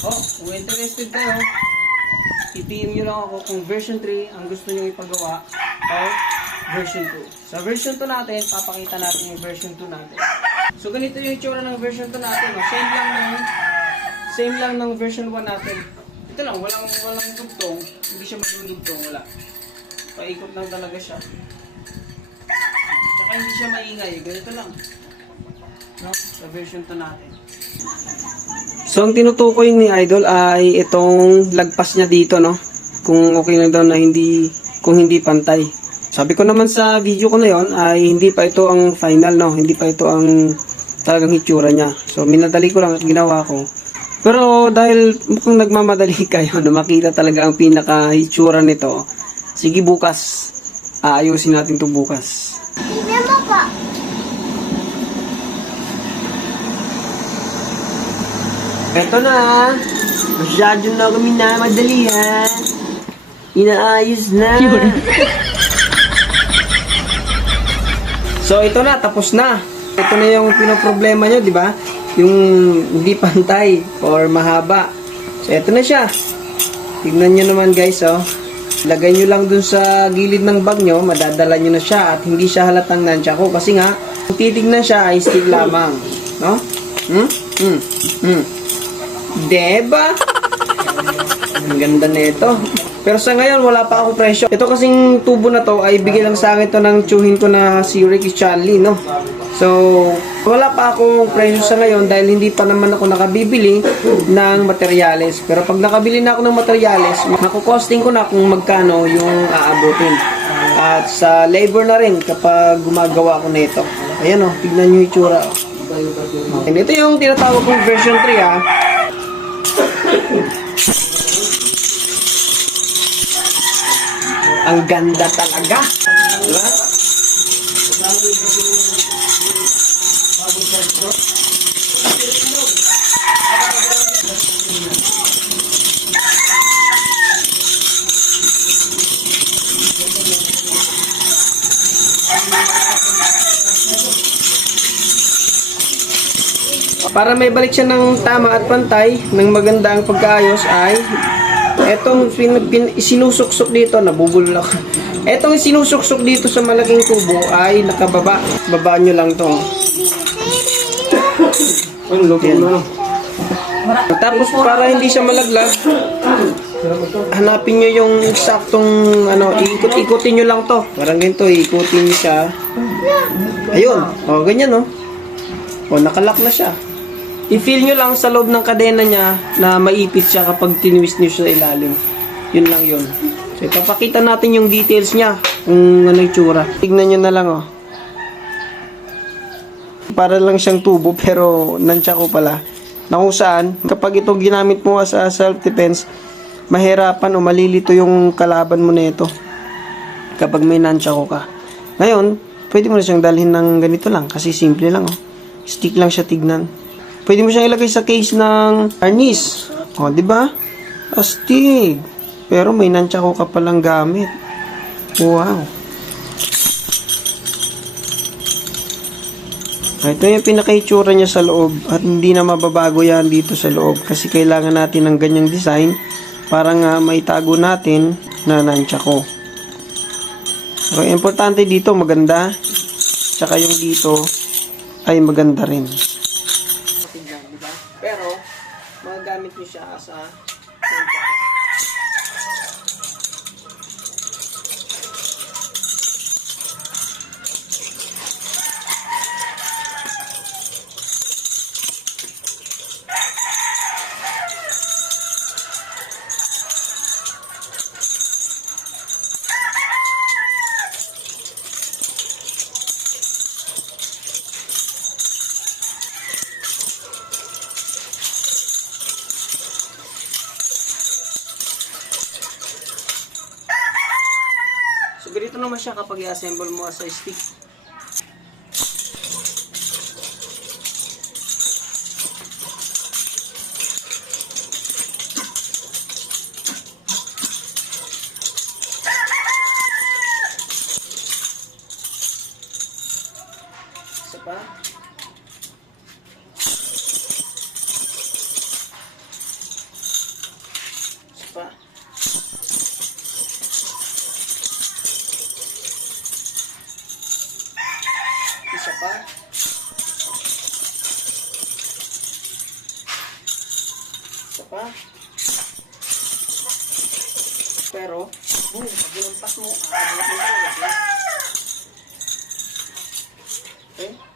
Oh, kung interested kayo, i-PM nyo lang ako kung version 3 ang gusto nyo ipagawa o version 2. Sa version 2 natin, papakita natin yung version 2 natin. So, ganito yung itsura ng version 2 natin. No? Same lang ng version 1 natin. Ito lang, walang dugtong. Hindi siya magdudugtong, wala. Paikot lang talaga siya. Tsaka hindi siya maingay. Ganito lang. No? Sa version 2 natin. So, ang tinutukoy ni Idol ay itong lagpas niya dito, no? Kung okay na daw na kung hindi pantay. Sabi ko naman sa video ko na yon ay hindi pa ito ang final, no? Hindi pa ito ang talagang hitsura niya. So, minadali ko lang at ginawa ko. Pero dahil mukhang nagmamadali kayo na makita talaga ang pinaka-hitsura nito, sige bukas, aayusin natin ito bukas. Tignan mo po. Eto na, masyado na kami na madali ha. Inaayos na. So ito na, tapos na. Ito na yung pinoproblema nyo, di ba? Yung hindi pantay or mahaba. So ito na siya. Tignan nyo naman guys, oh. Lagay nyo lang dun sa gilid ng bag nyo, madadala nyo na siya at hindi siya halatang nunchaku. Kasi nga, kung titignan siya ay stick lamang. No? Diba? Ang ganda nito. Pero sa ngayon, wala pa akong presyo. Ito kasing tubo na to ay bigay lang sa akin to ng tsuhin ko na si Ricky Chanley, no? So, wala pa akong presyo sa ngayon dahil hindi pa naman ako nakabibili ng materyales. Pero pag nakabili na ako ng materyales, makukosting ko na kung magkano yung aabutin. At sa labor na rin kapag gumagawa ko nito. Ayan o, tignan nyo yung itsura. And ito yung tinatawag kong version 3 ha. Ang ganda talaga. Diba? Para may balik siya ng tama at pantay, ng maganda ang pagkaayos ay etong sinusuksok dito, nabubulok. Etong sinusuksok dito sa malaking tubo ay nakababa. Babaan nyo lang to. Tapos para hindi siya malaglag, hanapin nyo yung saktong ikot-ikutin nyo lang to. Parang ganito, ikutin nyo siya. Ayun, o ganyan o. O nakalak na siya. I-feel nyo lang sa loob ng kadena niya na maipit siya kapag tinwist nyo siya sa ilalim. Yun lang yun. So ipapakita natin yung details niya, kung ano yung tsura. Tignan nyo na lang o. Para lang siyang tubo pero nansya ko pala. Na kung saan, kapag ito ginamit mo sa self-defense, mahirapan o malilito yung kalaban mo na ito. Kapag may nansya ko ka. Ngayon, pwede mo na siyang dalhin ng ganito lang. Kasi simple lang. Oh. Stick lang siya tignan. Pwede mo siyang ilagay sa case ng harness. O, di ba? Astig. Pero may nansya ko ka palang gamit. Wow. Ito yung pinaka-itsura niya sa loob at hindi na mababago yan dito sa loob kasi kailangan natin ng ganyang design para nga maitago natin na nunchako. So, importante dito maganda tsaka yung dito ay maganda rin. Pero magagamit nyo siya sa nunchako. So, ganito naman siya kapag i-assemble mo sa stick. Isa pa. Isa pa. Isa pa. Isa pa. Pero, pag ginampas mo, aabot mo talaga. Okay?